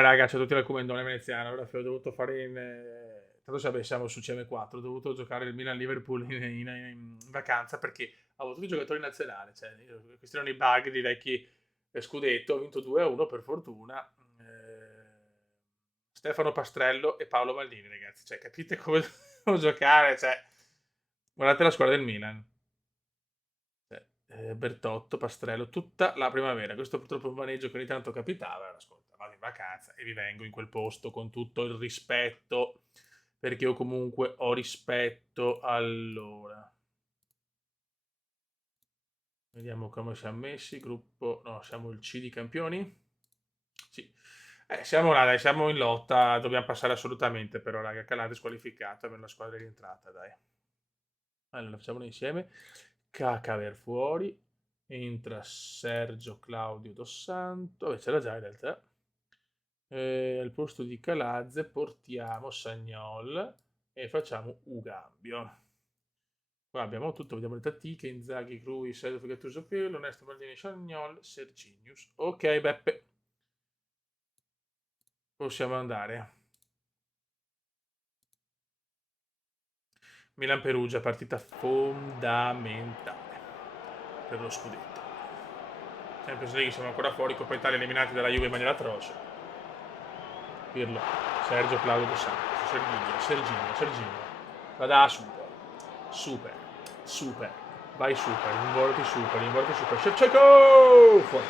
Raga, c'è tutti al Comendone veneziano. Ora ho dovuto fare in. Tanto siamo su CM4. Ho dovuto giocare il Milan-Liverpool in vacanza perché ho avuto tutti i giocatori nazionali. Cioè, questi erano i bug di vecchi scudetto. Ho vinto 2-1 per fortuna. Stefano Pastrello e Paolo Maldini, ragazzi. Cioè, capite come devo giocare? Cioè, guardate la squadra del Milan. Bertotto, Pastrello, tutta la primavera. Questo purtroppo è un maneggio che ogni tanto capitava. Ascolta, vado in vacanza e vi vengo in quel posto con tutto il rispetto, perché io comunque ho rispetto. Allora, vediamo come siamo messi. Gruppo, no, siamo il C di campioni. Sì. Siamo là, dai, siamo in lotta. Dobbiamo passare assolutamente, però, raga. Calate squalificato per la squadra rientrata, dai. Allora, facciamolo insieme. Cacaver fuori. Entra Sergio Claudio Dos Santo. C'era già in realtà. Al posto di Calazze portiamo Sagnol e facciamo Ugambio. Qua abbiamo tutto, vediamo le tattiche, Inzaghi, Crui, Sergio Gattuso, Pirlo, Nesto Maldini, Sagnol, Serginius. Ok, Beppe. Possiamo andare. Milan-Perugia, partita fondamentale per lo scudetto. Champions League siamo ancora fuori, Coppa Italia eliminati dalla Juve in maniera atroce. Pirlo, Sergio Claudio Dos Santos, Serginio. Vada super, super, super. Vai super, involti super. Shevchenko! Fuori.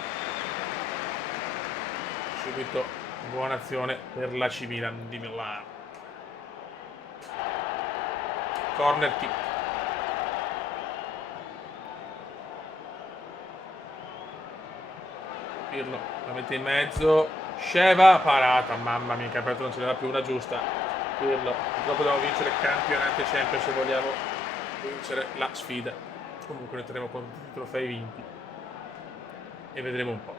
Subito buona azione per la C Milan di Milano. Corner kick. Pirlo la mette in mezzo. Sheva parata, mamma mia, che aperto non ce n'era più una giusta. Pirlo, purtroppo dobbiamo vincere il campionato Champions se vogliamo vincere la sfida. Comunque noi terremo con tutti i trofei vinti e vedremo un po'.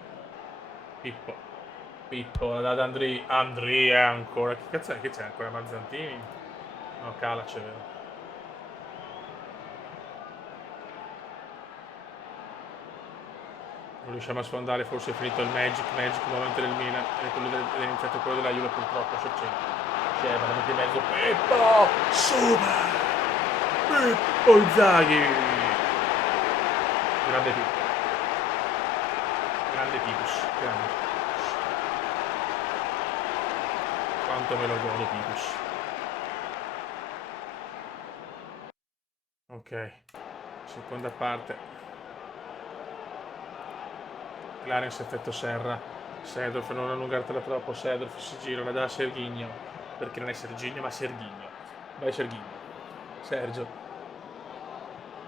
Pippo, la dà ad Andri è ancora. Che cazzo è che c'è ancora Mazzantini? No, Calac è vero. Non riusciamo a sfondare, forse è finito il Magic momento del Milan, è iniziato quello della Juve purtroppo, c'è veramente in mezzo, Pippo, super, Pippo Inzaghi, grande Pippo, grande Pipus, grande, quanto me lo godo Pipus. Ok, seconda parte. Clarence effetto Serra. Sedorf, non allungartela troppo. Sedorf si gira, la dà a Serghigno. Perché non è Serginio, ma Serghigno. Vai Serghigno. Sergio.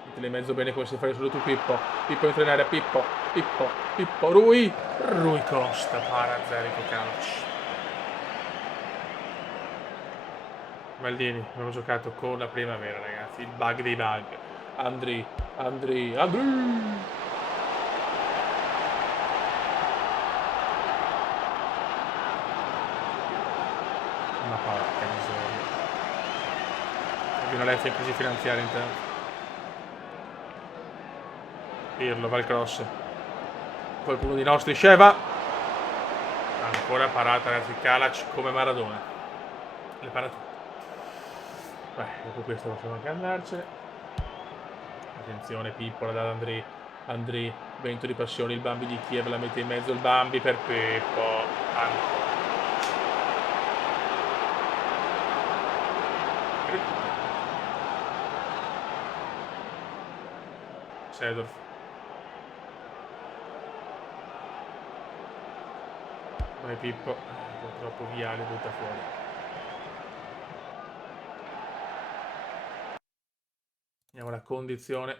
Mettile in mezzo bene come si fai solo tu, Pippo. Pippo entra in area, Pippo. Rui Costa, Parazerico Calci. Maldini, abbiamo giocato con la primavera, ragazzi. Il bug dei bug. Andri. Una porca miseria. Abbiamo una lezza in crisi finanziaria intanto. Pirlo, va il cross. Qualcuno di nostri, Sheva. Ancora parata, ragazzi, Kalac come Maradona. Le para tutte. Beh, dopo questo possiamo anche andarcene. Attenzione, Pippola da Andri, vento di passione, il Bambi di Kiev la mette in mezzo, il Bambi per Pippo. Ancora. Sedorf. Vai Pippo, purtroppo Viale butta fuori. Vediamo la condizione.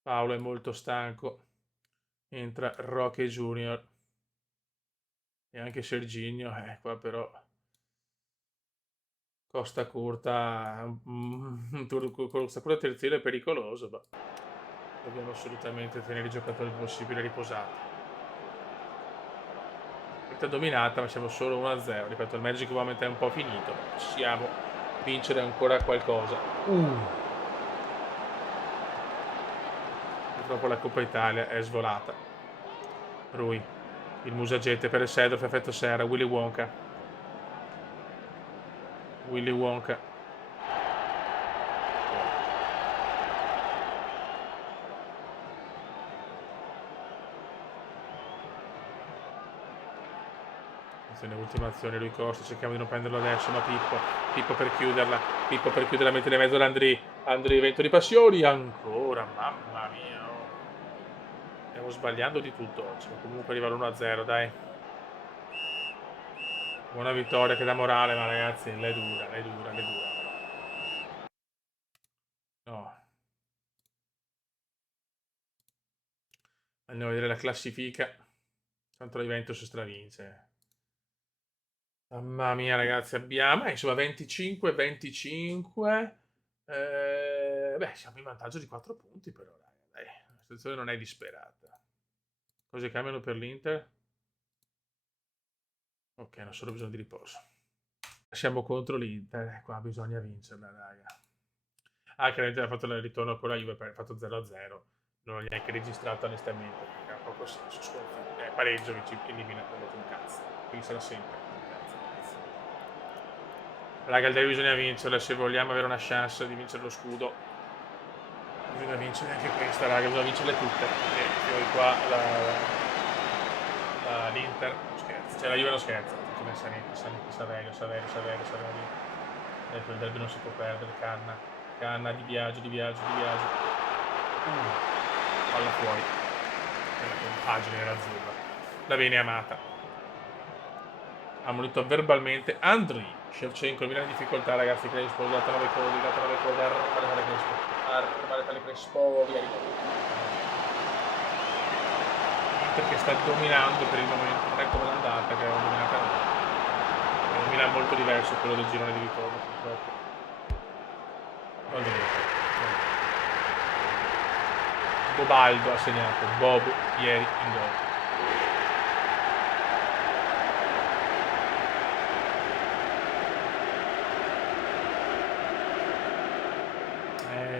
Paolo è molto stanco. Entra Roque Junior. E anche Serginio, qua però Costa Curta, Costa Curta terziale è pericoloso, ma dobbiamo assolutamente tenere i giocatori il possibile riposati. Partita dominata, ma siamo solo 1-0. Ripeto, il Magic Moment è un po' finito, ma possiamo vincere ancora qualcosa. Purtroppo la Coppa Italia è svolata. Rui Il musagete per il Sedorf, effetto serra, Willy Wonka. Willy Wonka. Ultima azione, lui Costa, cerchiamo di non prenderlo adesso, ma Pippo per chiuderla, mette in mezzo l'Andri, vento di passioni, ancora, mamma mia, oh. Stiamo sbagliando di tutto oggi, ma comunque arriva l'1-0, dai. Buona vittoria che dà morale, ma ragazzi, l'è dura però. No. Andiamo a vedere la classifica. Tanto la Juventus stravince. Mamma mia, ragazzi, abbiamo insomma 25. Beh, siamo in vantaggio di 4 punti, però, dai. La situazione non è disperata. Cose cambiano per l'Inter? Ok, non solo bisogno di riposo. Siamo contro l'Inter, qua bisogna vincerla, raga. Anche l'Inter ha fatto il ritorno con la Juve, ha fatto 0-0. Non l'ho neanche registrato onestamente, perché ha poco senso. Pareggio che ci elimina, non un cazzo. Quindi sarà sempre un cazzo. Raga, il derby bisogna vincerla se vogliamo avere una chance di vincere lo scudo. Bisogna vincere anche questa, raga, bisogna vincerle tutte. E poi qua l'Inter, non scherza. Cioè la Juve non scherza. Saverio. Ecco, il derby non si può perdere, Canna, Di Biagio. Palla fuori. La compagine nell'azzurra. La viene amata. Ha ammonito verbalmente Andriy Shevchenko, il Milan in difficoltà, ragazzi. Crespo, data 9 codi, armare tale Crespo, via Inter che sta dominando per il momento, non è come l'andata che aveva dominata. È un Milan molto diverso quello del girone di ritorno, purtroppo. Non Bobaldo ha segnato, Bob ieri in gol.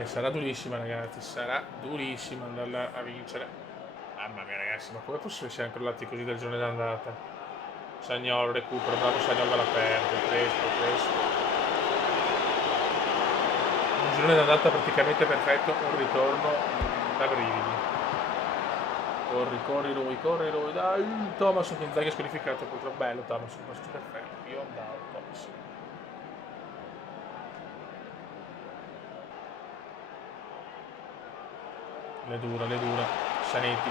Sarà durissima, ragazzi, sarà durissima andarla a vincere. Mamma mia, ragazzi, ma come possono essere crollati così dal giorno d'andata? Sagnolo recupero, bravo Sagnolo, la perde, Crespo. Un girone d'andata praticamente perfetto, un ritorno da brividi. Corri lui, dai, Thomas che Inzaghi è squalificato, purtroppo bello Thomas, perfetto, io andavo, Thomas. Le dura. Zanetti.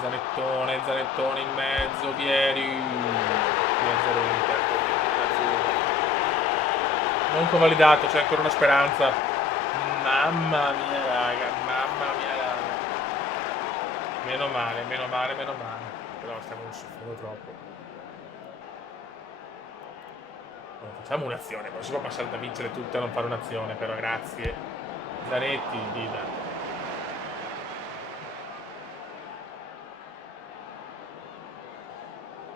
Zanettone in mezzo, Vieri. Non convalidato, c'è ancora una speranza. Mamma mia, raga. Meno male. Però stiamo soffrendo troppo. Facciamo un'azione, non si può passare da vincere tutte a non fare un'azione, però grazie. Zanetti, Dida.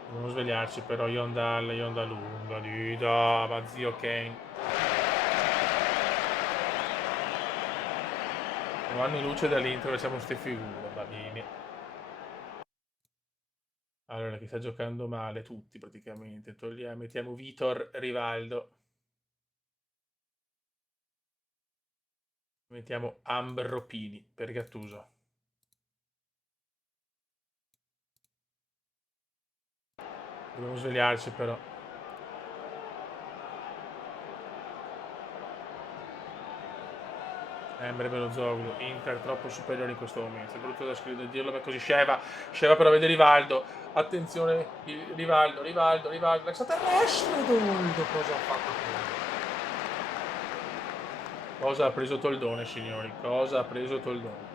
Dobbiamo svegliarci, però Yonda lunga, Dida, ma zio Kane. Un anno in luce dall'Inter, facciamo queste figure, va bene. Allora, che sta giocando male tutti praticamente. Mettiamo Vitor Rivaldo. Mettiamo Ambropini per Gattuso. Dobbiamo svegliarci però. Belozoglu, Inter troppo superiore in questo momento. È brutto da scrivere, dirlo, ma così Sheva però vede Rivaldo. Attenzione, Rivaldo. L'extraterrestre, cosa ha fatto? Cosa ha preso Toldone, signori? Cosa ha preso Toldone?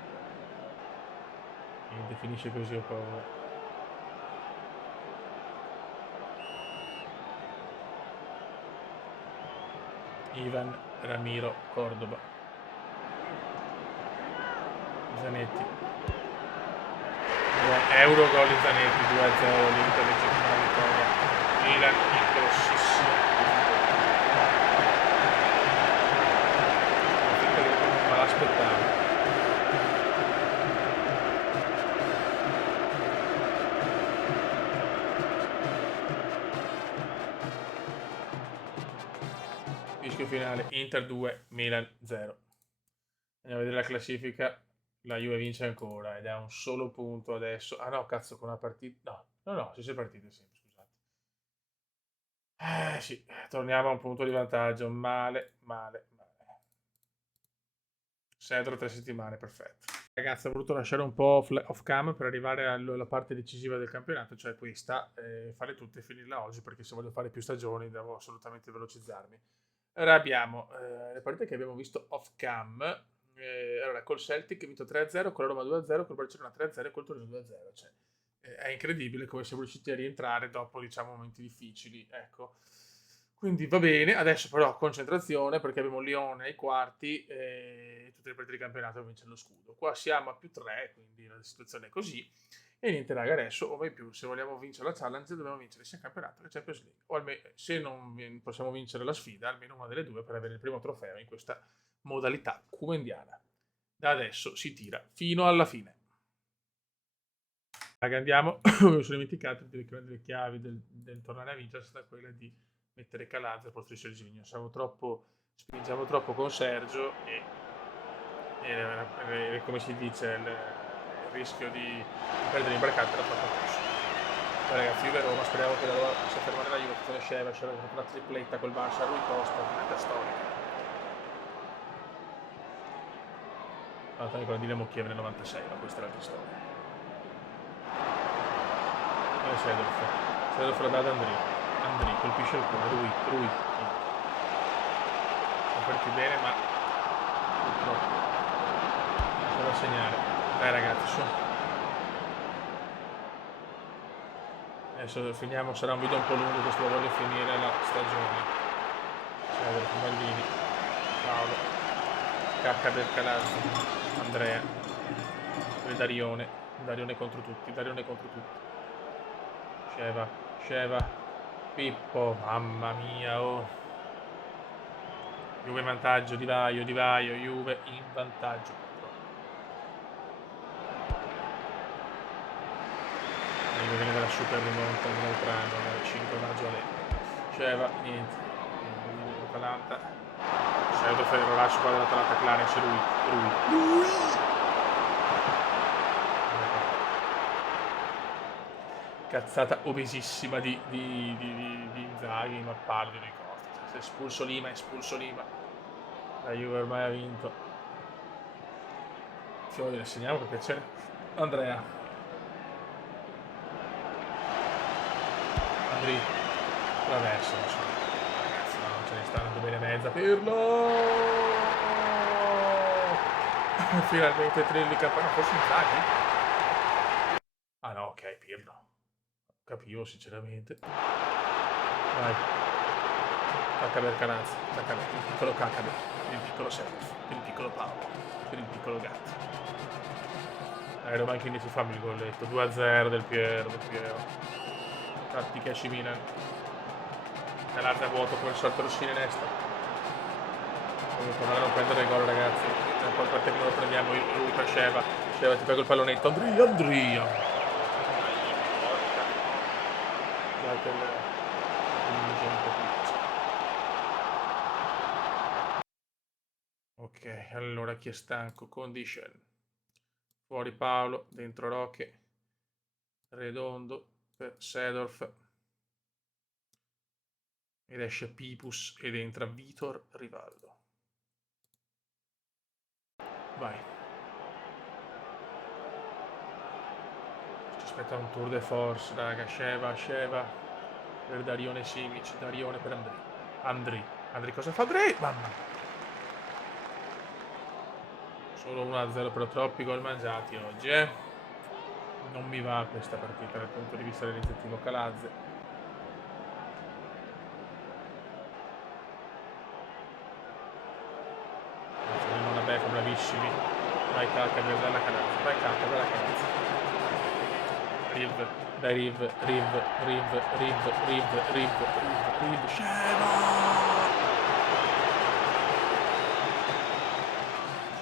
Niente, finisce così, ho paura. Ivan Ramiro Cordoba. Zanetti. Euro gol di Zanetti, 2-0 l'Inter legittima vittoria. Milan in grossissimo. Non me l'aspettavo. rischio finale, Inter 2, Milan 0. Andiamo a vedere la classifica, la Juve vince ancora ed ha un solo punto adesso. Ah no, cazzo, con una partita... No, si è partite sempre, scusate. Sì, torniamo a un punto di vantaggio, male. Sedro 3 settimane, perfetto. Ragazzi, ho voluto lasciare un po' off cam per arrivare alla parte decisiva del campionato, cioè questa, fare tutte e finirla oggi, perché se voglio fare più stagioni devo assolutamente velocizzarmi. Ora abbiamo le partite che abbiamo visto off cam. Allora, col Celtic ha vinto 3-0, con la Roma 2-0, col Barcellona 3-0 e col Torino 2-0. Cioè, è incredibile come siamo riusciti a rientrare dopo, diciamo, momenti difficili. Ecco. Quindi va bene, adesso però concentrazione perché abbiamo Lione ai quarti e tutte le partite di campionato per vincere lo scudo. Qua siamo a più 3, quindi la situazione è così. E niente raga, adesso o mai più, se vogliamo vincere la Challenge dobbiamo vincere sia il campionato che la Champions League. O almeno, se non possiamo vincere la sfida, almeno una delle due per avere il primo trofeo in questa modalità cubendiana. Da adesso si tira fino alla fine. Raga, andiamo. Mi sono dimenticato di una delle chiavi del tornare a vincere è stata quella di mettere Calazza al posto di Serginho. Spingiamo troppo con Sergio e come si dice il rischio di perdere imbarcata era troppo grosso. Ragazzi, Juve Roma, speriamo che la Roma possa fermare la Juve, che Sceva ha fatto una tripletta col Barça, Rui Costa, una storica. Con la Dinamo Kiev nel 96, ma questa è l'altra storia. Sedorf la dà ad Andri colpisce il cuore, Rui. Non per più bene, ma purtroppo c'è da segnare. Dai ragazzi, su. Adesso finiamo, sarà un video un po' lungo, questo lo voglio finire la stagione. Sedorf, Maldini, Paolo, Cacca del Calazzo, Andrea, Darione contro tutti. Sceva, Pippo, mamma mia, oh. Juve in vantaggio, Di Vaio, Juve in vantaggio. Juve viene dalla super rimonta nel 5 maggio Sceva, niente. Atalanta. Sceva fare il lascio qua dell'Atalanta Clarence, lui. Cazzata obesissima di Inzaghi, ma parlo di Costa. Se espulso Lima. La Juve ormai ha vinto. Fiori, la segniamo per piacere. Andrea. Andri. Traverso, non so. Ragazzi, no, non ce ne stanno 2 e mezza. Pirlo! Finalmente Trilli campana. Forse Inzaghi? Ah no, ok, Pirlo. Capivo sinceramente. Vai. Cacca per Canazzi. Per il piccolo Cacca, per il piccolo Sergio, per il piccolo Paolo, per il piccolo Gatto. Roma anche inizio fammi il golletto. 2-0 del Piero. Infatti Caci Milan. Calazza vuoto come il solito Rossini in est. Dobbiamo tornare a non prendere il gol ragazzi. È un po' il parte che non lo prendiamo lui per Sceva ti prego il pallonetto. Andria. Ok, allora chi è stanco? Condition. Fuori Paolo, dentro Roche. Redondo per Sedorf. Ed esce Pipus ed entra Vitor Rivaldo. Vai. Ci aspetta un tour de force, raga. Sceva per Darione Simic. Darione per Andri cosa fa Andri? Mamma. Solo 1-0 però troppi gol mangiati oggi, Non mi va questa partita dal punto di vista realizzativo. Calazze. Non la becca, bravissimi. Vai Cacca, dalla Calazze. Riv. Sceva!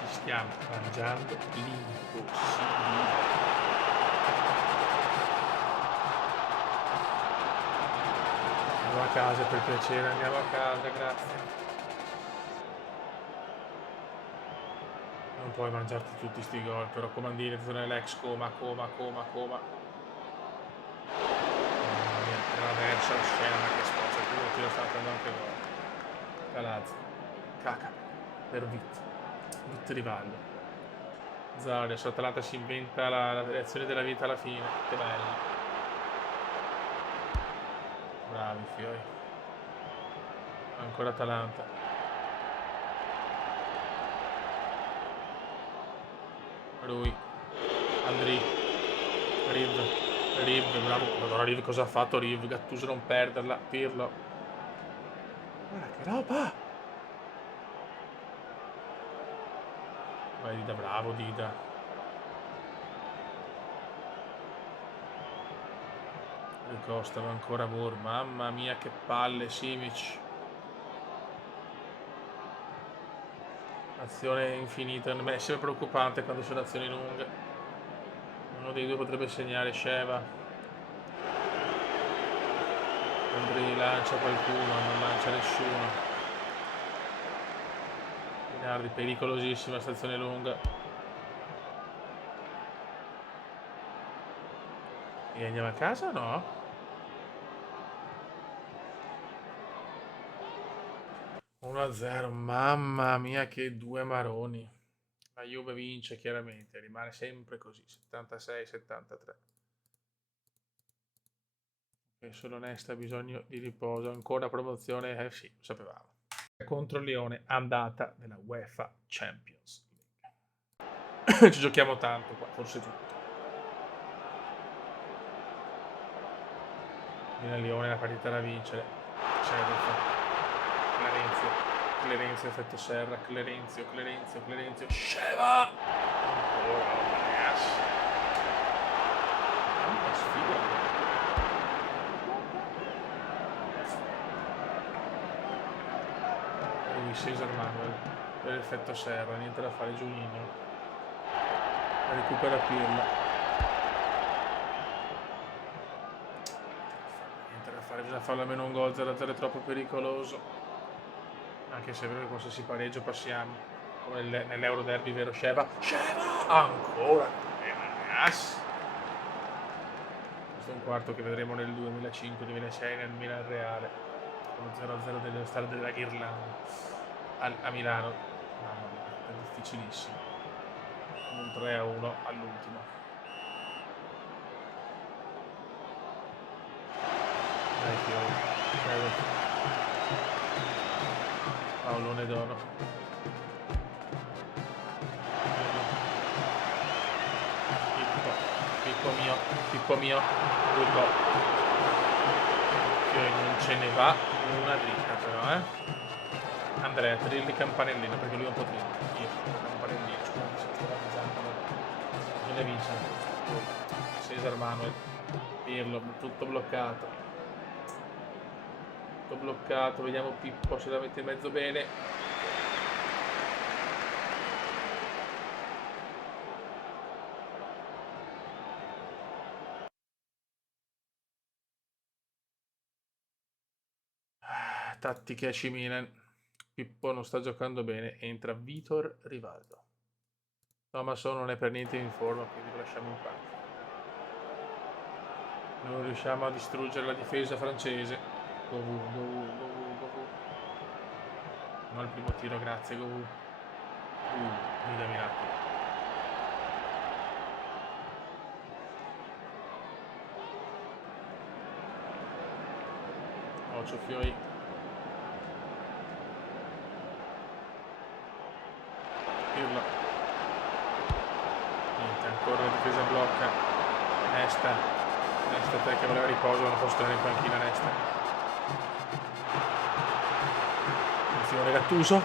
Stiamo mangiando l'impossibile. Andiamo a casa per piacere, grazie. Non puoi mangiarti tutti sti gol, però Comandini, nell'ex coma. Mamma mia, era verso la scena, ma che spazio, il primo tiro sta prendendo anche gol. Calazzo, Caca, per Vit Rivaldo. Zara, adesso Atalanta si inventa la reazione della vita alla fine, che bello. Bravi, fioi. Ancora Atalanta. Lui. Andri. Riv, bravo. Madonna, Riv cosa ha fatto Riv? Gattuso non perderla. Pirlo. Guarda che roba! Vai Dida, bravo Dida. Ricosta, va ancora Moore. Mamma mia che palle, Simic. Azione infinita. È sempre preoccupante quando sono azioni lunghe. Uno dei due potrebbe segnare Sheva. Andri lancia qualcuno, non lancia nessuno. Minardi, pericolosissima stazione lunga. E andiamo a casa o no? 1-0, mamma mia che due maroni. La Juve vince chiaramente, rimane sempre così, 76-73. E solo onesta ha bisogno di riposo, ancora promozione, sì, lo sapevamo. Contro il Lione, andata della UEFA Champions League. Ci giochiamo tanto qua, forse tutto. Milan-Lione, la partita da vincere. Clerenzio, effetto Serra, Clerenzio, Sceva! Ancora, Andreas. Quanta sfiga. Lui, Cesar Manuel, per effetto Serra, niente da fare, Giulinho. Recupera Pirlo. Niente da fare, bisogna farlo almeno un gol, 0-0 è troppo pericoloso. Anche se è vero che qualsiasi pareggio passiamo, come nell'Euro Derby, vero Sheva? Ancora! Questo è un quarto che vedremo nel 2005-2006 nel Milan Reale, con lo 0-0 dello stadio della Ghirlanda a Milano. Mamma mia, è difficilissimo. Un 3-1 all'ultimo. Dai fiori, Paolone d'oro. Pippo mio, Urco. Non ce ne va una dritta però, Andrea, trilli campanellino perché lui è un po' trillo. Io, campanellino, scusa, bisogna vincere. Cesar Manuel, Pirlo, tutto bloccato. Vediamo Pippo se la mette in mezzo bene. Tattiche AC Milan. Pippo non sta giocando bene, entra Vitor Rivaldo. Thomason non è per niente in forma, quindi lo lasciamo in pace. Non riusciamo a distruggere la difesa francese. Govù. No, il primo tiro, grazie Govù. Guida miracolo. Ocio Fioi. Pirlo. Niente, ancora la difesa blocca. Nesta te che voleva riposo, non posso tenere in panchina Nesta. Attenzione Gattuso.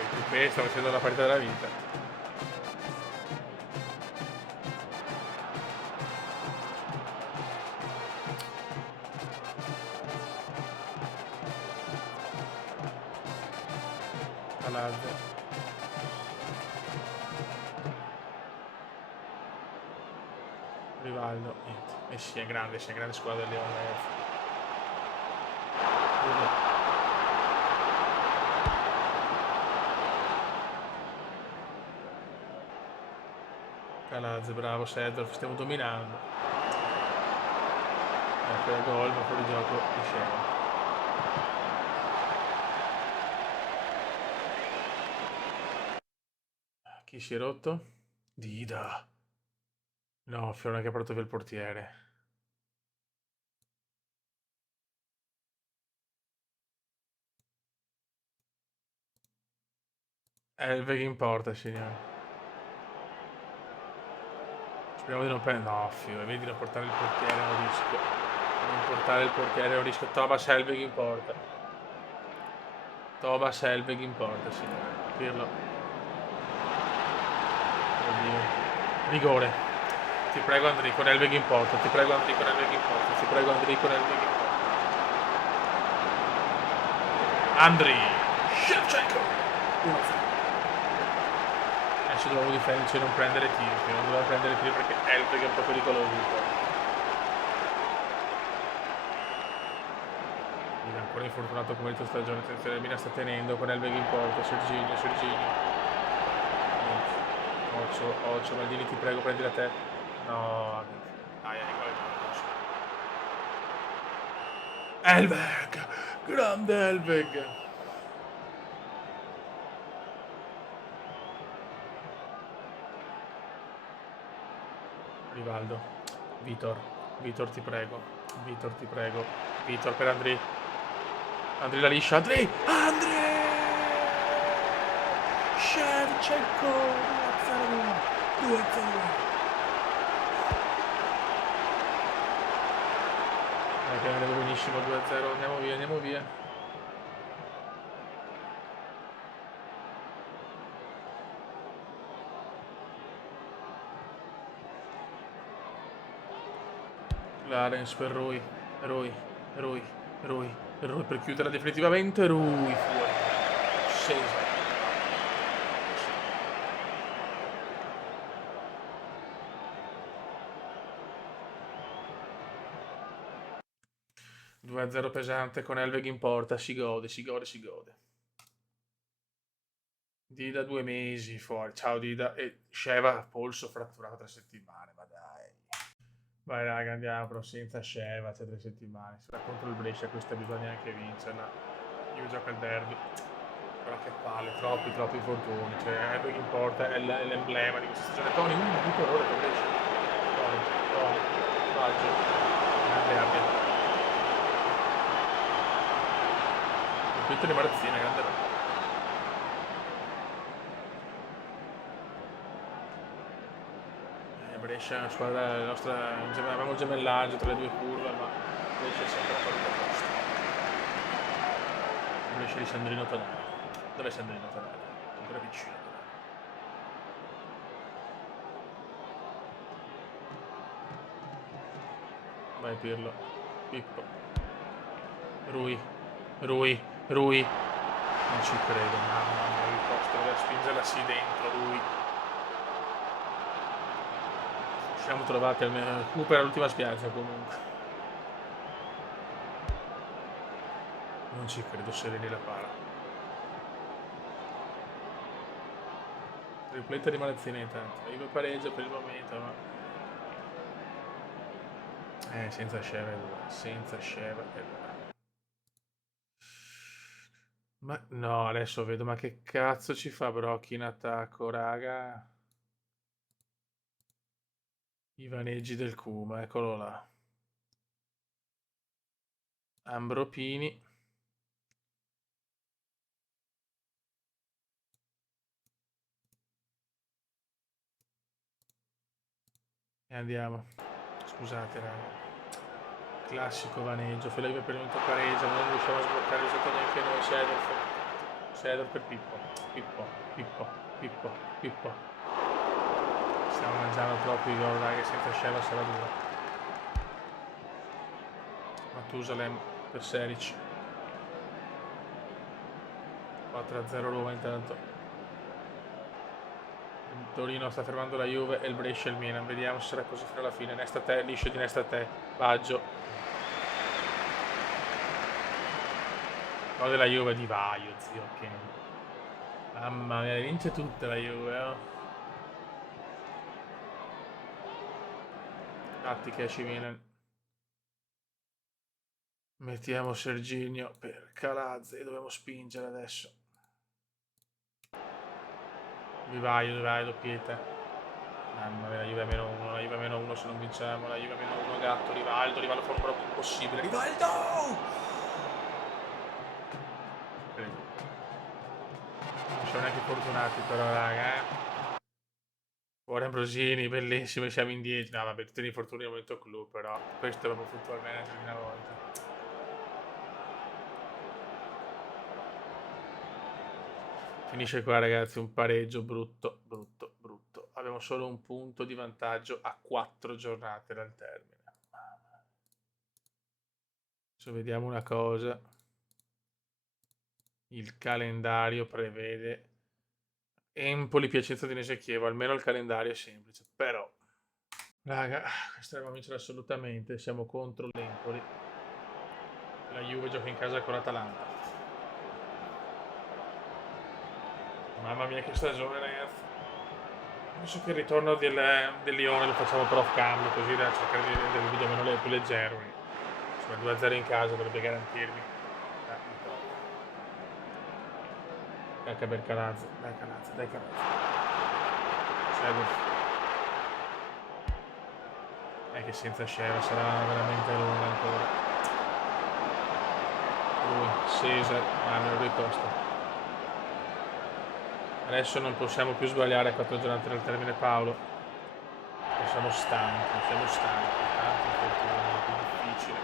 Il Coupé sta facendo la partita della vita. Alazze. Rivaldo, niente. E sì, è grande squadra del Leone, ragazzi. Calazze, bravo Seedorf, stiamo dominando. Ecco il gol, ma fuori gioco di Scemo. Chi si è rotto? Dida. No, Fiona che ha portato via il portiere. Elveg in porta, signore. Speriamo di non prendere... No, Fiona, vedi di non portare il portiere, è un rischio. Non portare il portiere è un rischio. Thomas Elveg in porta. Thomas Elveg in porta, signore. Pirlo. Oddio. Rigore. Ti prego Andri con Elveg in porta. Ti prego Andri con Elveg in porta. Ti prego Andri con Elveg in porta. Andri. Shevchenko. 1-0. Adesso dovevo difenderci e non prendere tiri. Non doveva prendere tiri perché Elveg è un po' pericoloso. Ancora infortunato come inizio stagione. Attenzione, Mina sta tenendo con Elveg in porta. Serginho. Occhio, Maldini, ti prego, prendi la te. No, dai, Elveg, grande Elveg. Rivaldo, Vitor, ti prego. Vitor per Andri. Andri la liscia, Andri! Shevchenko 2-0. Che andiamo benissimo 2-0, andiamo via. Clarence per Rui per chiuderla definitivamente. Rui fuori. Scesa. 2-0 pesante con Elveg in porta, si gode. Dida 2 mesi fuori, ciao Dida. E Sheva polso fratturato 3 settimane, ma dai. Vai raga, andiamo, però senza Sheva, c'è 3 settimane. Sarà contro il Brescia, questa bisogna anche vincerla. Io gioco al derby. Però che palle, troppi infortuni. Cioè, Elveg in porta è l'emblema di questa stagione. Tony, un brutto errore per Brescia. Tony, Baggio. Grande abbia. Quinto di Marazzina, grande roba. Brescia è una squadra, la nostra, avevamo un gemellaggio tra le due curve, ma Brescia è sempre una partita tosta. Brescia di Sandrino Tonali. Dov'è Sandrino Tonali? Ancora vicino. Vai Pirlo. Pippo. Rui. Non ci credo, mamma mia, il posto deve spingerla sì dentro, Rui. Siamo trovati almeno. Recupera l'ultima spiaggia comunque. Non ci credo, Sereni la para. Tripletta di Marazzina intanto. Io pareggio per il momento, ma. Senza Sheva è dura. Ma no, adesso vedo, ma che cazzo ci fa Brocchi in attacco, raga? I vaneggi del Kuma, eccolo là. Ambropini. E andiamo. Scusate, raga. Classico vaneggio. Felipe per il momento pareggia, non riusciamo a sbloccare l'esatto neanche noi. Seedorf per Pippo. Stiamo mangiando troppi gol, raga, senza Sheva sarà dura. Matusalem per Seric. 4-0 Roma intanto. Il Torino sta fermando la Juve e il Brescia e il Milan. Vediamo se sarà così fino alla fine. Nesta te, liscio di Nesta te. Baggio. Gol della Juve di Vaio, zio. Che... Mamma mia, vince tutte la Juve, oh. tattica AC Milan. Mettiamo Serginho per Calazze e dobbiamo spingere adesso. Vivaio, doppietta. Mamma mia, la Juve a -1, la Juve a -1 se non vinciamo, la Juve a -1, gatto, Rivaldo fa un numero impossibile, Rivaldo! Non siamo neanche fortunati però, raga, Fuori Ambrosini, bellissimo, siamo indietro. No, vabbè, tutti gli infortuni al momento club, però questo è proprio football manager di una volta. Finisce qua, ragazzi, un pareggio brutto, brutto, brutto. Abbiamo solo un punto di vantaggio a 4 giornate dal termine. Adesso vediamo una cosa. Il calendario prevede Empoli, Piacenza, Udinese e Chievo. Almeno il calendario è semplice, però... Raga, questa dobbiamo vincere assolutamente. Siamo contro l'Empoli. La Juve gioca in casa con l'Atalanta. Mamma mia che stagione, ragazzi. Penso che il ritorno del Lione lo facciamo per off cam, così da cercare di rendere il video meno più leggero. Insomma, 2-0 in casa dovrebbe garantirmi. Dai Calazze, dai Calazze, dai Calazze. È che senza Sheva sarà veramente lunga ancora. Lui, Cesar, me lo ricosta. Adesso non possiamo più sbagliare a 4 giornate dal termine, Paolo. Siamo stanchi, tanto infortuni, è più difficile.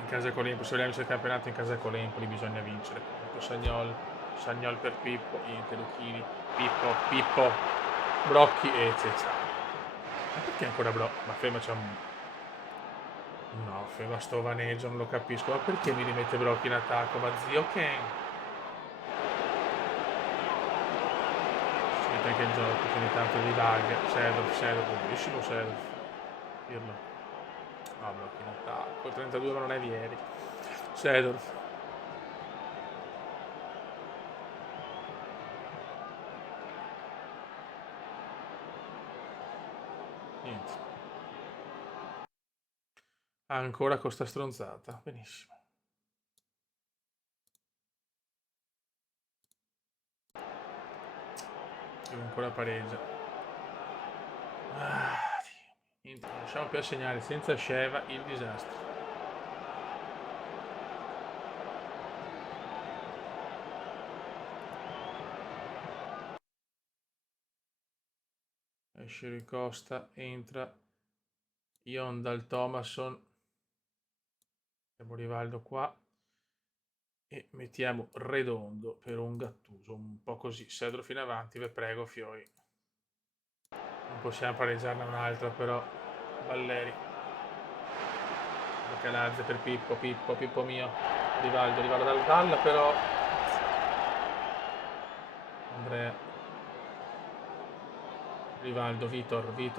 In casa con l'Empoli, se vogliamo vincere il campionato in casa con l'Empoli bisogna vincere. Sagnol per Pippo, niente, Lucchini, Pippo, Brocchi e Ceccia. Ma perché ancora Brocchi? Ma ferma c'è un... No, ferma sto vaneggio, non lo capisco. Ma perché mi rimette Brocchi in attacco? Ma zio Ken? Si mette anche il gioco, che ogni tanto divaga. Sedorf, bellissimo Sedorf. Pirlo. No, Brocchi in attacco. Il 32 ma non è Vieri. Sedorf. Niente. Ancora con sta stronzata. Benissimo. Deve ancora pareggia. Niente, non riusciamo più a segnare. Senza Sheva il disastro. Esce Ricosta, entra Yondal Thomasson. Abbiamo Rivaldo qua. E mettiamo Redondo per un Gattuso. Un po' così. Sedro fino avanti, vi prego, Fioi. Non possiamo pareggiarne un'altra, però. Balleri. Calazze per Pippo mio. Rivaldo dalla palla, però. Andrea. Rivaldo, Vitor. Dio!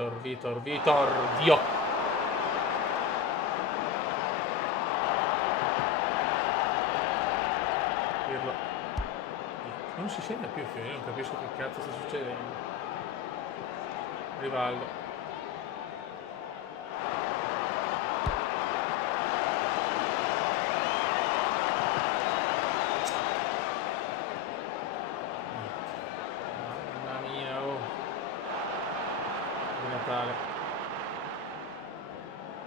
Pirlo. Non si segna più, io non capisco che cazzo sta succedendo. Rivaldo. Mamma mia, oh. Di Natale.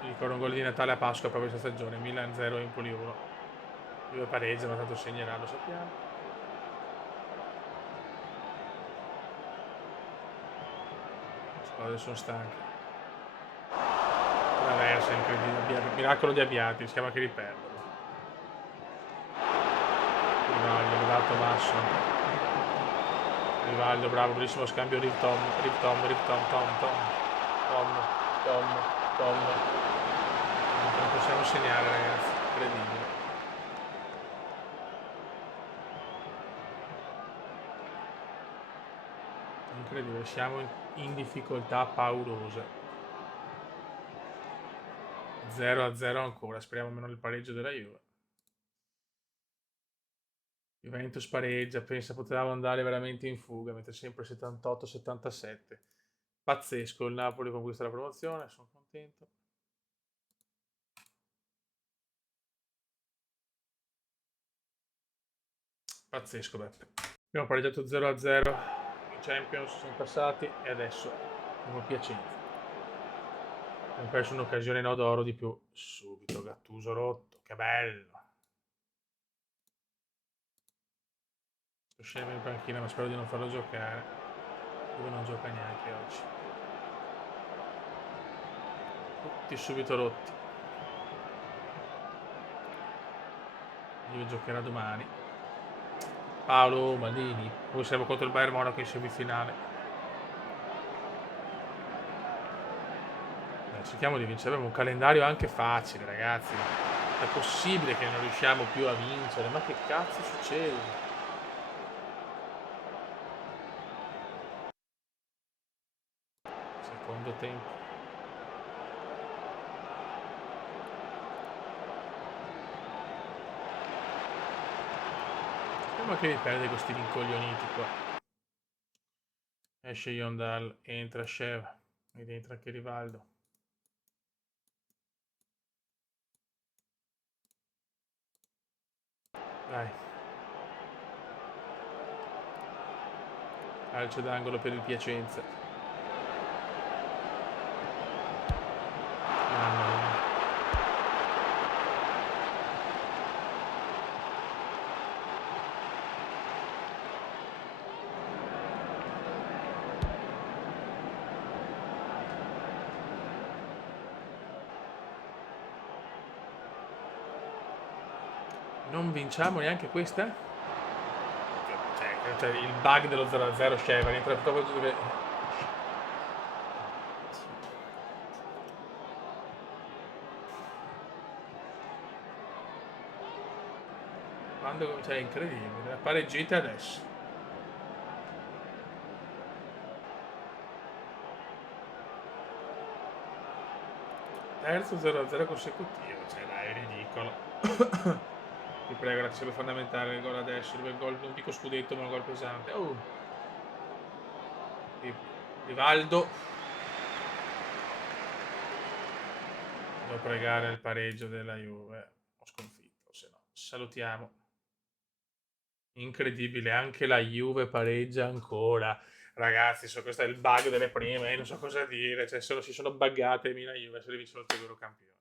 Mi ricordo un gol di Natale a Pasqua proprio questa stagione. Milan 0, Empoli 1. Due pareggi, ma tanto segnerà, lo sappiamo. Squadre sono stanche. Traversa incredibile. Miracolo di Abbiati, rischiamo anche di perderlo. Rivaldo, dato Masso. Rivaldo, bravo, bellissimo scambio. Tom. Non possiamo segnare, ragazzi. Incredibile. Incredibile, siamo in difficoltà paurosa. 0-0 ancora, speriamo meno il pareggio della Juve. Juventus pareggia, pensa potevamo andare veramente in fuga, mentre sempre 78-77. Pazzesco, il Napoli conquista la promozione, sono contento. Pazzesco, Beppe. Abbiamo pareggiato 0-0, i Champions sono passati e adesso abbiamo Piacenza. Abbiamo perso un'occasione no d'oro di più. Subito Gattuso rotto, che bello. Sto scemo in panchina, ma spero di non farlo giocare. Dove non gioca neanche oggi. Tutti subito rotti. Io giocherà domani. Paolo Maldini. Poi siamo contro il Bayern Monaco in semifinale. Cerchiamo di vincere. Abbiamo un calendario anche facile, ragazzi. È possibile che non riusciamo più a vincere? Ma che cazzo succede? Secondo tempo. Speriamo che mi perde questi rincoglioniti qua. Esce Yondal, entra Shev ed entra anche Rivaldo. Dai. Calcio d'angolo per il Piacenza. Mamma mia. Non vinciamo neanche questa? Cioè il bug dello 0-0 Shev entra proprio dove... Quando, cioè, è incredibile. La pareggita adesso. Terzo 0-0 consecutivo. Cioè, dai, è ridicolo. Ti prego, la serve fondamentale il gol adesso. Il gol, non dico scudetto, ma un gol pesante. Oh. Rivaldo. Devo pregare il pareggio della Juve. Ho sconfitto, se no. Salutiamo. Incredibile, anche la Juve pareggia ancora. Ragazzi, questo è il bug delle prime, non so cosa dire. Cioè, solo si sono buggate Milan e Juve se le vincono il loro campione.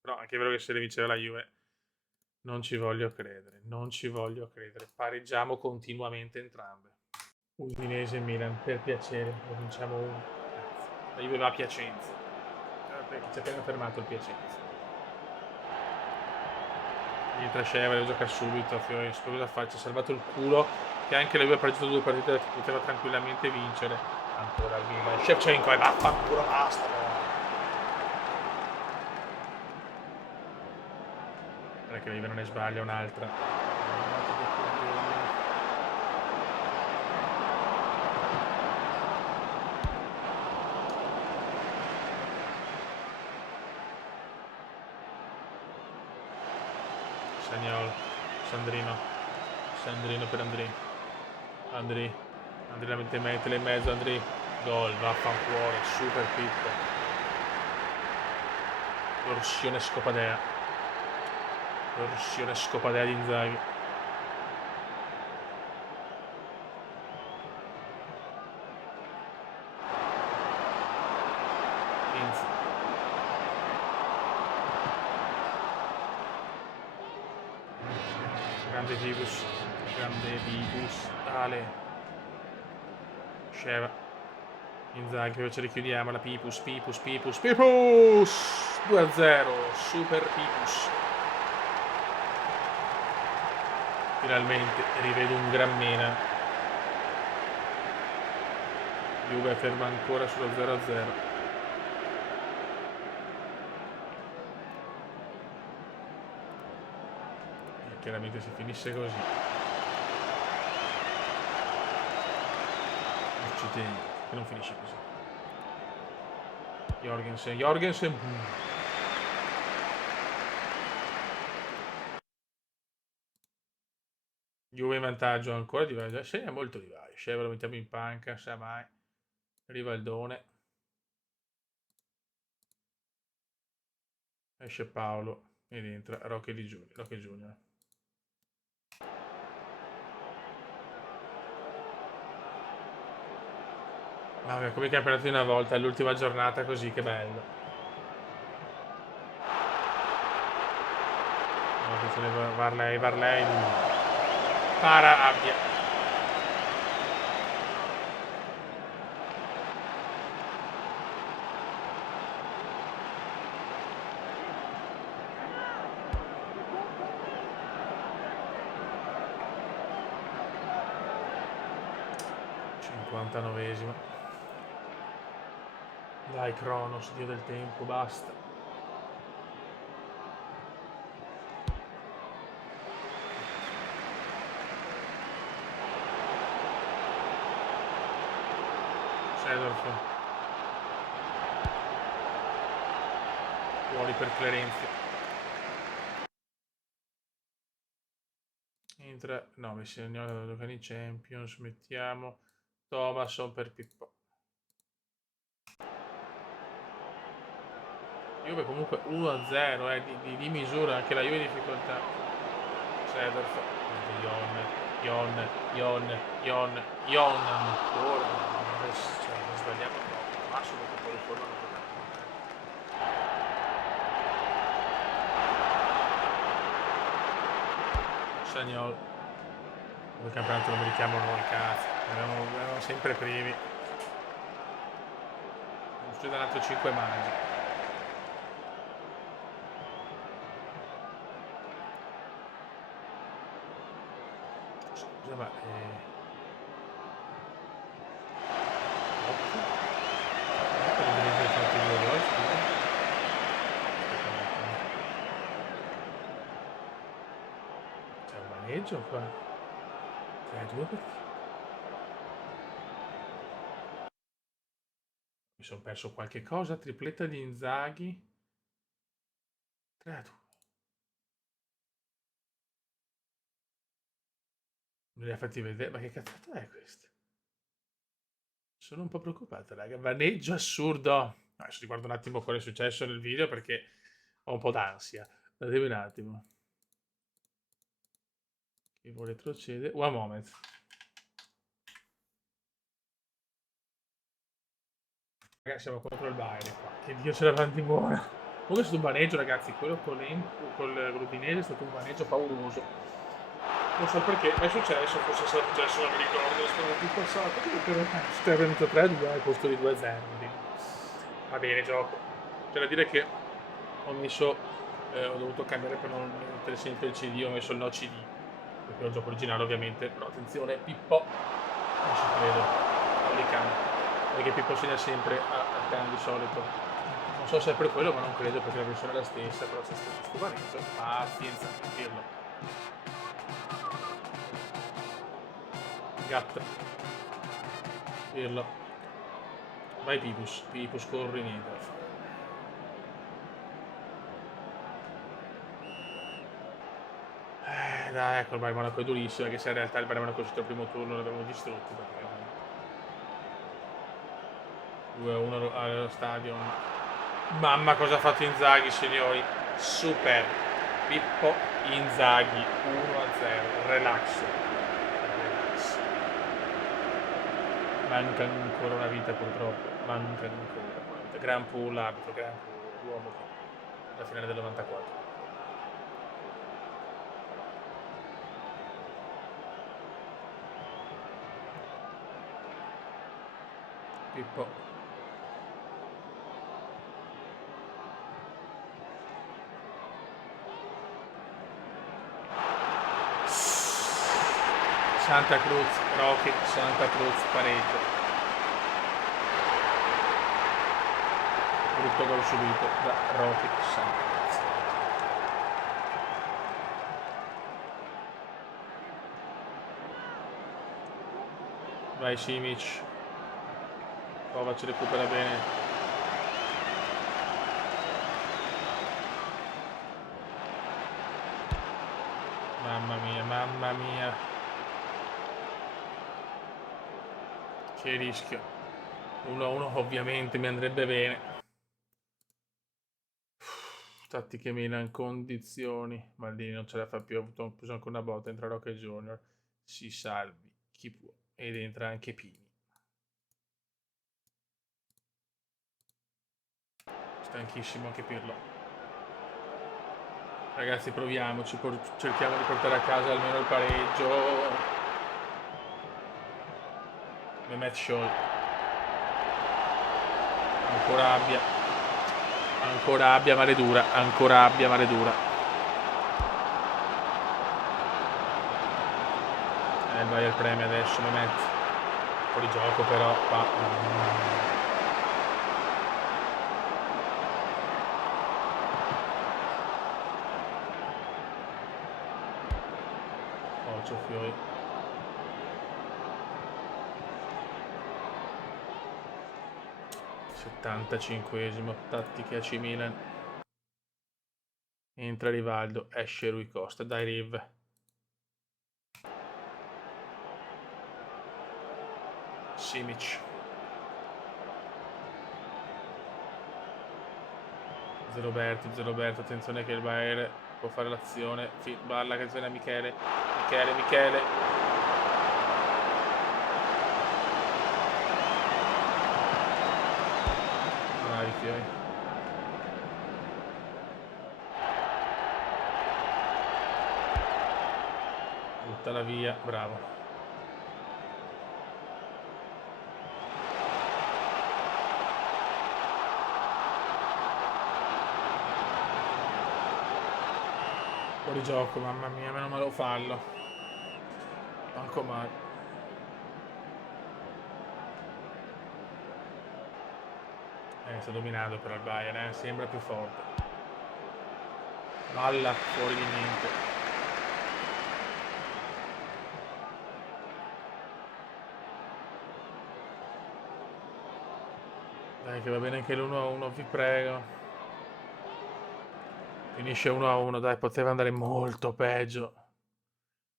Però anche è vero che se le vinceva la Juve non ci voglio credere, non ci voglio credere. Pareggiamo continuamente entrambe. Udinese e Milan, per piacere, lo vinciamo uno. Grazie. La Juve va a Piacenza. Perché ci ha appena fermato il Piacenza. Dietro Sheva devo giocare subito. Fiori, cosa faccio? Ha salvato il culo. Che anche la Juve ha pareggiato 2 partite che poteva tranquillamente vincere. Ancora il Milan. Shevchenko e vaffanculo, basta. Guarda che la Juve non ne sbaglia un'altra. Sagnol, Sandrino per Andri la mette in mezzo, Andri, gol, vaffanculo, super picco. Torsione scopadea di Inzaghi. Grande Vibus, Ale, Sheva, Inzaghi, poi ci richiudiamo la Pipus, 2-0, super Pipus. Finalmente rivedo un gran mena. Juve ferma ancora sullo 0-0. Chiaramente si finisce così. Che non finisce così. Jorgensen. Juve in vantaggio ancora di Vai. Segna molto di Vai. Sceva lo mettiamo in panca, sa mai. Rivaldone. Esce Paolo ed entra Roque Junior. Vabbè, come campionato di una volta, è l'ultima giornata così, che bello. Varley. Para abbia. Novesimo. Dai Cronos, dio del tempo, basta. Sedorf. Fuori per Clerenzi. Entra, no, mi segno da Giocani Champions, mettiamo Thomasson per Pippo. Juve comunque 1-0 di misura, anche la Juve di difficoltà. Sedorf, Ion ancora, non sbagliamo troppo, ma solo che poi fuori non Sagnol. Il campionato lo meritiamo noi, cazzo. Eravamo sempre primi. Non succede un altro 5 maggio. Scusa, ma c'è un maneggio qua. 3-2 perché? Mi sono perso qualche cosa. Tripletta di Inzaghi. 3-2. Non li ha fatti vedere. Ma che cazzata è questa? Sono un po' preoccupato, raga. Vaneggio assurdo. Adesso riguardo un attimo cosa è successo nel video perché ho un po' d'ansia. Datemi un attimo. Chi vuole retrocede. One moment. Ragazzi, siamo contro il Bayern qua. Che Dio ce l'avanti buona. Comunque è stato un vaneggio, ragazzi. Quello con l'Udinese è stato un vaneggio pauroso. Non so perché, ma è successo, forse è stato successo, non mi ricordo, è stato più passato. Comunque è venuto 3-2 al posto di 2-0. Va bene, gioco. C'è da dire che ho messo, ho dovuto cambiare per non mettere sempre il CD, ho messo il no CD. Perché è un gioco originale ovviamente. Però attenzione, Pippo. Non ci credo. Olicano. Perché Pippo segna sempre a Can di solito. Non so se è per quello, ma non credo perché la versione è la stessa, però c'è stato questo varizzo. Pazienza, dirlo. Gatto. Dirlo. Vai Pipus corri niente. Dai, ecco, il Bayern Monaco è durissimo, anche se in realtà il Bayern Monaco il primo turno l'abbiamo distrutto perché 2-1 allo stadio. Mamma cosa ha fatto Inzaghi, signori. Super. Pippo Inzaghi 1-0. Relax. Manca ancora una vita purtroppo. Manca ancora una vita. Gran Pool arbitro, Gran Pool, l'uomo la finale del 94. Pippo. Santa Cruz, Rocky, Santa Cruz, pareggio. Brutto gol subito da Rocky, Santa Cruz. Vai Simic. Kovac recupera bene. Mamma mia, mamma mia. Che rischio. 1-1 ovviamente mi andrebbe bene. Tattiche Milan, condizioni. Maldini non ce la fa più, ha avuto preso anche una botta, entra Roque Junior. Si salvi chi può. Ed entra anche Pini. Stanchissimo anche Pirlo. Ragazzi, proviamoci, cerchiamo di portare a casa almeno il pareggio. Mehmet Scholl. Ancora abbia mare dura. Ancora abbia mare dura. Il Bayern preme adesso, Mehmet. Fuori gioco però qua. Ocio Fiori. '75esimo, tattica AC Milan. Entra Rivaldo, esce Rui Costa, dai Riv. Simic. Zeroberto, attenzione che il Bayern può fare l'azione. Balla che suona Michele. Bravi Fiori. Buttala via, bravo. Fuori gioco, mamma mia, meno male lo fallo. Manco male. Sta dominando però il Bayern, sembra più forte. Balla, fuori di niente. Dai che va bene anche l'1-1, vi prego. Finisce 1-1, dai, poteva andare molto peggio.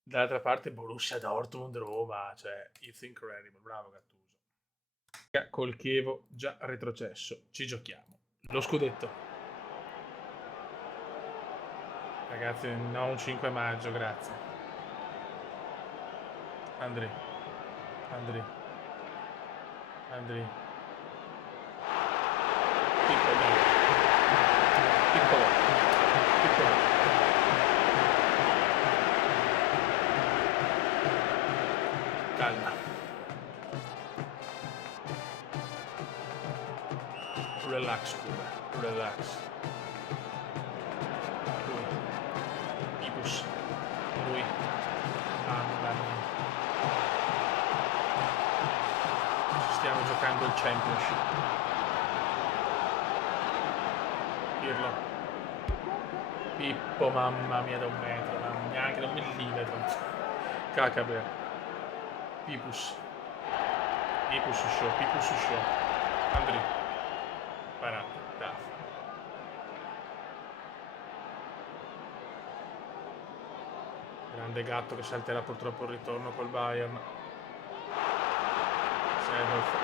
Dall'altra parte Borussia Dortmund, Roma, cioè, it's incredible, bravo Gattuso. Col Chievo già retrocesso, ci giochiamo. Lo scudetto. Ragazzi, non 5 maggio, grazie. Andri. Piccolo. Calma. Relax, Cuba. Relax. Lui. Mamma mia. Ci stiamo giocando il Championship. Pirlo. Pippo, mamma mia, da 1 metro, neanche da 1 millimetro. Cacaber. Pipus show. Andri. Parato. Taf. Grande Gatto che salterà purtroppo il ritorno col Bayern. Sedorf.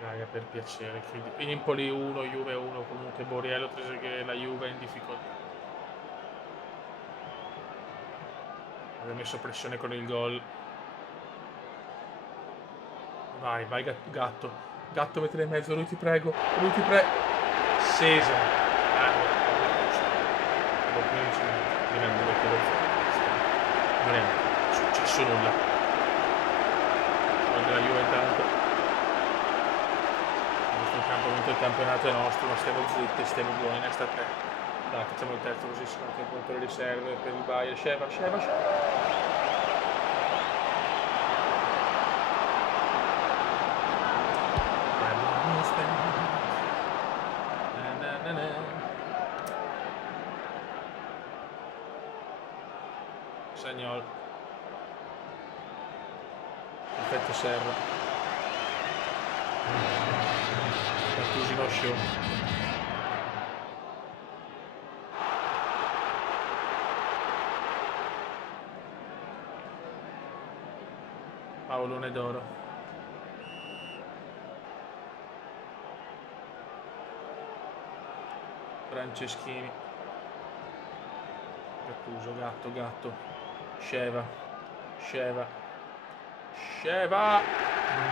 Raga, per piacere. Empoli 1, Juve 1. Comunque Borriello che la Juve è in difficoltà. Aveva messo pressione con il gol. Vai Gatto. Gatto, mettere in mezzo, lui ti prego. Cesar. Non è successo nulla. Gol della Juve intanto. Il nostro campo, il campionato è nostro, ma stiamo zitti, stiamo buoni, ne sta a te. Dai, facciamo il terzo così sono anche un po' le riserve per il Bayern. Sceva. Sagnol. Perfetto Serra. Gattusino show. Paolone d'oro. Franceschini. Gattuso, gatto. Sceva.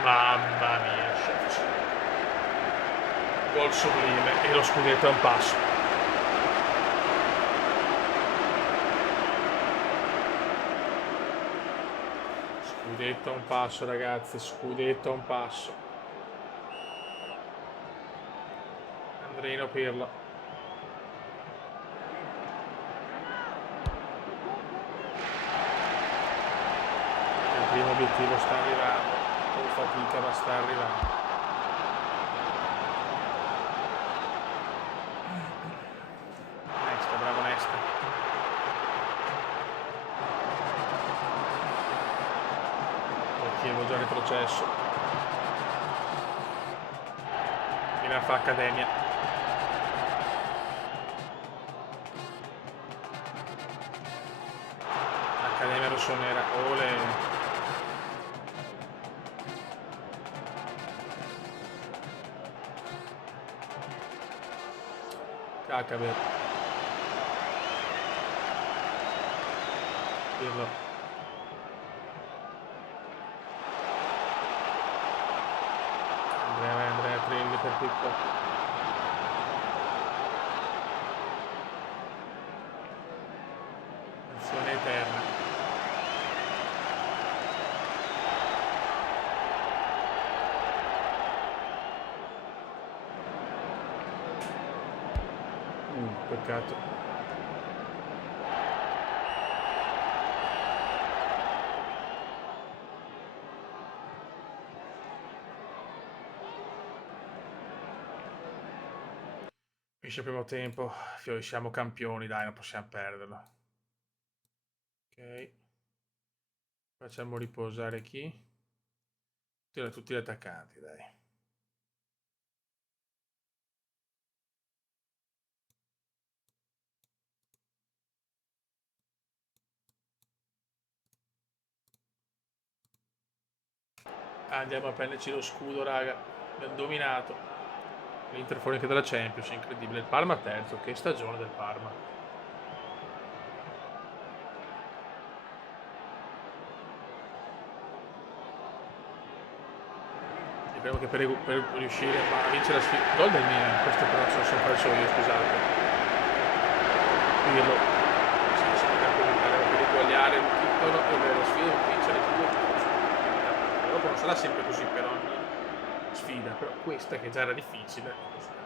Mamma mia, Shevch. Gol sublime e lo scudetto a un passo. Scudetto a un passo, ragazzi, scudetto a un passo. Andrino Pirlo. Il primo obiettivo sta arrivando, con fatica ma sta arrivando. Nesta, bravo Nesta. Avevo già retrocesso. Milan fa accademia. Accademia rossonera. Ole. Cacaber. Pirlo. Andrea Trilli per Pippo. Azione eterna. Peccato. Finisce il primo tempo, siamo campioni, dai, non possiamo perderlo. Ok. Facciamo riposare chi? Tutti gli attaccanti, dai. Andiamo a prenderci lo scudo, raga. Abbiamo dominato. L'Inter fuori anche dalla Champions, incredibile. Il Parma terzo, che stagione del Parma. Speriamo che per riuscire a vincere la sfida. Gol del Milan, questo però sono perso io, scusate. Pirlo. Sì, siamo campioni per eguagliare il titolo e la sfida di vincere il titolo. Dopo non sarà sempre così per ogni sfida, però questa che già era difficile,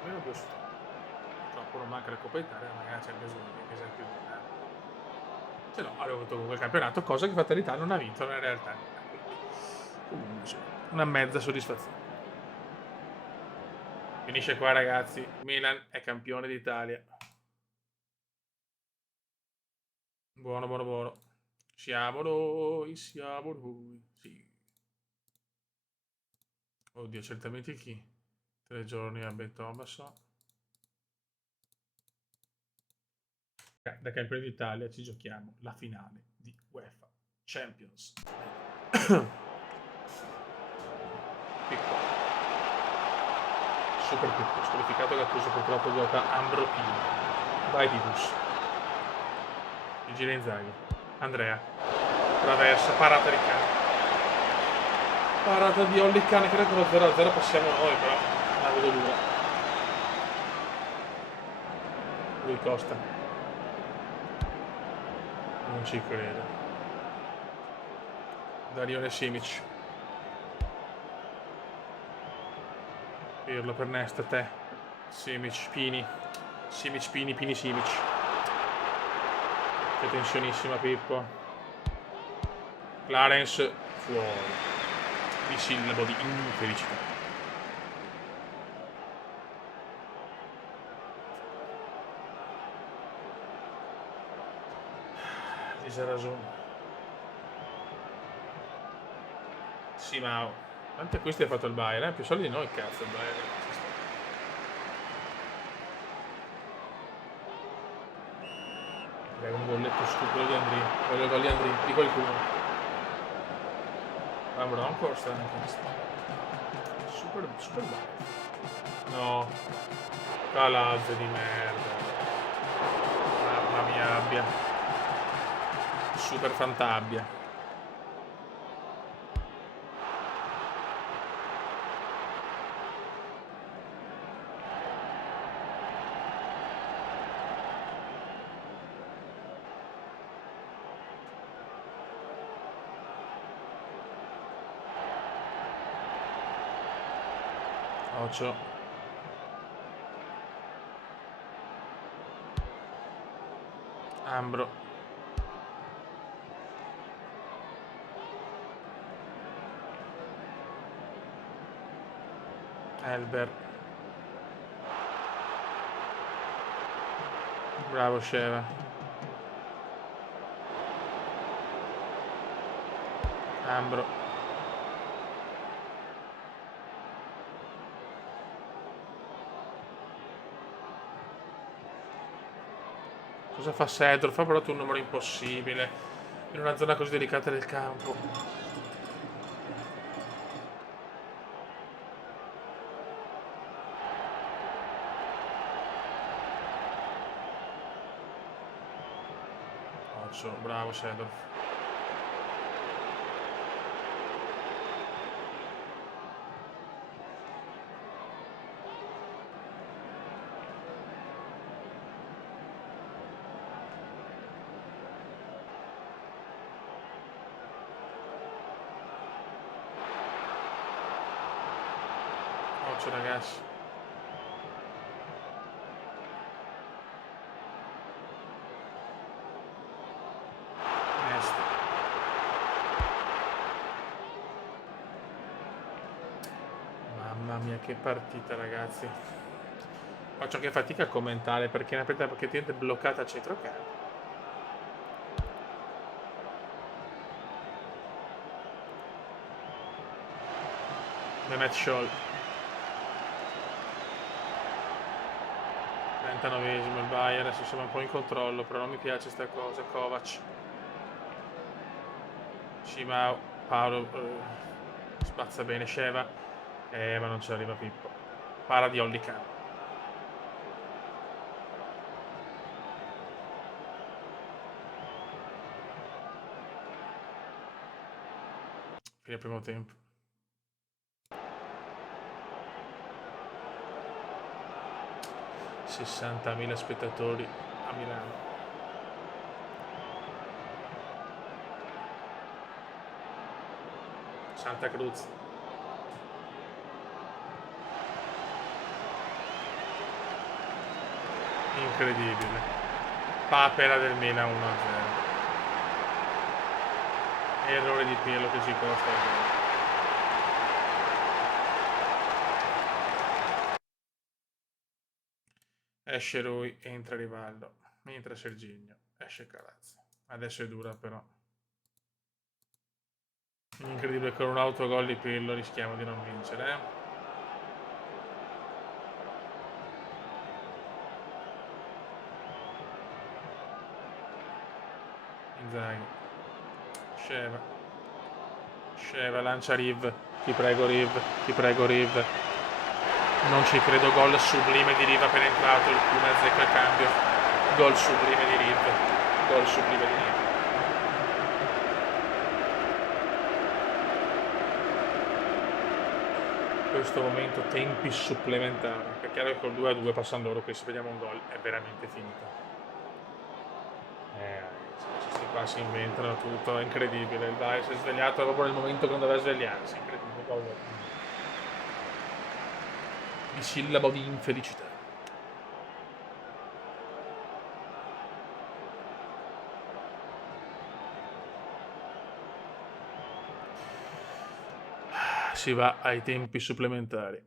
almeno 2 sfide. Purtroppo non manca la Coppa Italia, magari c'è bisogno che sia più se no avevo vinto comunque il campionato, cosa che Fatalità non ha vinto nella realtà. Comunque una mezza soddisfazione. Finisce qua, ragazzi. Milan è campione d'Italia. Buono. Siamo noi. Sì. Oddio, certamente chi? 3 giorni a Ben Thomason. Da campione d'Italia ci giochiamo la finale di UEFA Champions. Piccolo. Super piccolo. Squalificato Gattuso, purtroppo gioca Ambropino. Vai Titus. Il gira Inzaghi. Andrea. Traversa. Parata di cane. Parata di Olli Cane, credo che lo 0-0 passiamo noi, però la vedo dura. Lui Costa. Non ci credo. Darione Simic. Pirlo per Nesta, te. Simic, Pini. Simic, Pini, Simic. Che tensionissima Pippo. Clarence fuori. Bisillabo di infelicità. Lisa sì, ma quanti acquisti ha fatto il Bayern? Più soldi di noi, cazzo, il Bayern. Prego, un golletto stupido di Andri. Voglio il gol di Andri, di qualcuno. Ma Bronkhorst anche questo. Super bello. No. Calazze di merda. Mamma mia, abbia. Super fantabbia. Occhio. Ambro. Elber. Bravo Sheva. Ambro. Cosa fa Sedorf? Ha provato un numero impossibile in una zona così delicata del campo. Occhio, bravo Sedorf. Occhio ragazzi. Nesti. Mamma mia che partita ragazzi. Faccio anche fatica a commentare perché è una partita praticamente bloccata a centrocampo. Mehmet Scholl. 39esimo il Bayern, adesso siamo un po' in controllo, però non mi piace sta cosa. Kovac. Shimao. Paolo. Spazza bene Sheva. Ma non ci arriva Pippo. Para di Ollican. Fine primo tempo. 60.000 spettatori a Milano. Santa Cruz. Incredibile. Papera del Milan 1-0. Errore di Pirlo che ci costa il gol. Esce Rui, entra Rivaldo, entra Serginho, esce Calazzi. Adesso è dura però. Incredibile, con un autogol di Pirlo rischiamo di non vincere. Inzaghi. Sheva lancia Riv. Ti prego Riv, ti prego Riv. Non ci credo, gol sublime di Riv appena entrato, il Kuma azzecca il cambio. Gol sublime di Riv. Gol sublime di Riv. In questo momento tempi supplementari. È chiaro che col 2-2 passando loro qui se vediamo un gol è veramente finita. Questi qua si inventano tutto, è incredibile. Il Dai si è svegliato proprio nel momento che non doveva svegliarsi. Incredibile, gol. Bisillabo di infelicità. Si va ai tempi supplementari.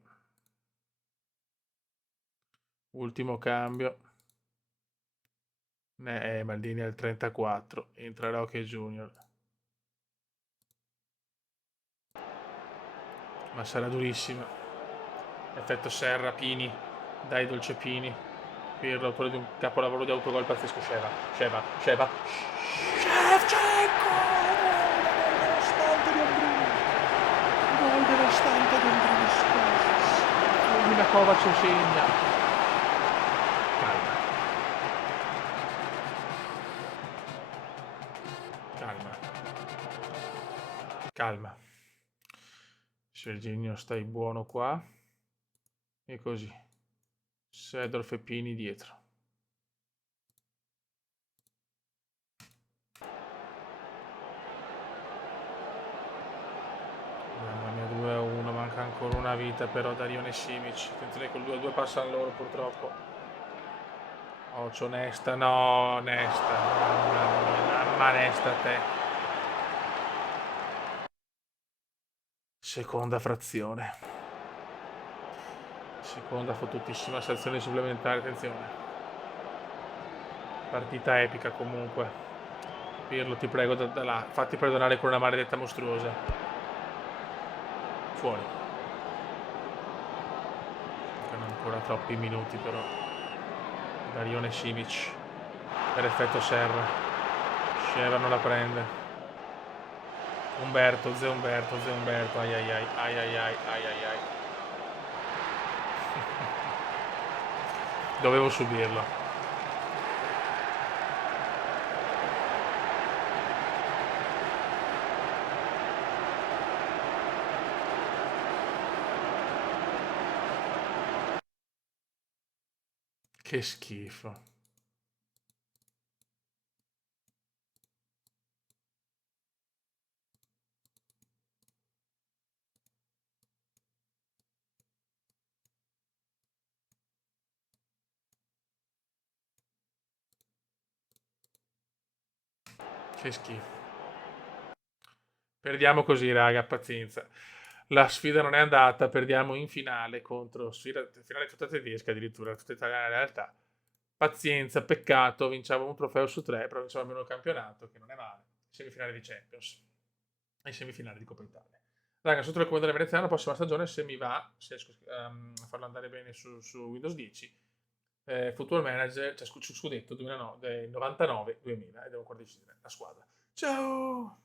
Ultimo cambio. Maldini al 34. Entra Roque Junior. Ma sarà durissima. Effetto Serra, Pini. Dai Dolce Pini. Pirlo, autore di un capolavoro di autogol pazzesco. Sheva. Shevchenko! Termina Kovac e segna. Calma. Calma. Calma. Serginho, stai buono qua. E così. Seedorf e Pini dietro. Mamma mia, 2-1, manca ancora una vita però Darione e Simic. Attenzione col 2-2 passano loro purtroppo. Oh, c'è Nesta, no, Nesta. Mamma Nesta te. Seconda frazione. Seconda fottutissima sezione supplementare, attenzione. Partita epica comunque. Pirlo, ti prego da là, fatti perdonare con una maledetta mostruosa. Fuori. Mancano ancora troppi minuti però. Darione Simic. Per effetto Serra. Serra non la prende. Umberto, Zé Umberto, ai ai ai, ai ai ai, ai ai ai. Dovevo subirlo. Che schifo. Che schifo. Perdiamo così, raga, pazienza. La sfida non è andata, perdiamo in finale contro finale tutta tedesca, addirittura tutta italiana in realtà. Pazienza, peccato, vinciamo un trofeo su 3, però vinciamo almeno il campionato, che non è male. Semifinale di Champions e semifinale di Coppa Italia. Raga, sotto le comando della Veneziana la prossima stagione, se mi va, se riesco a farlo andare bene su Windows 10, Football Manager, cioè scudetto 99-2000 e devo ancora decidere la squadra. Ciao!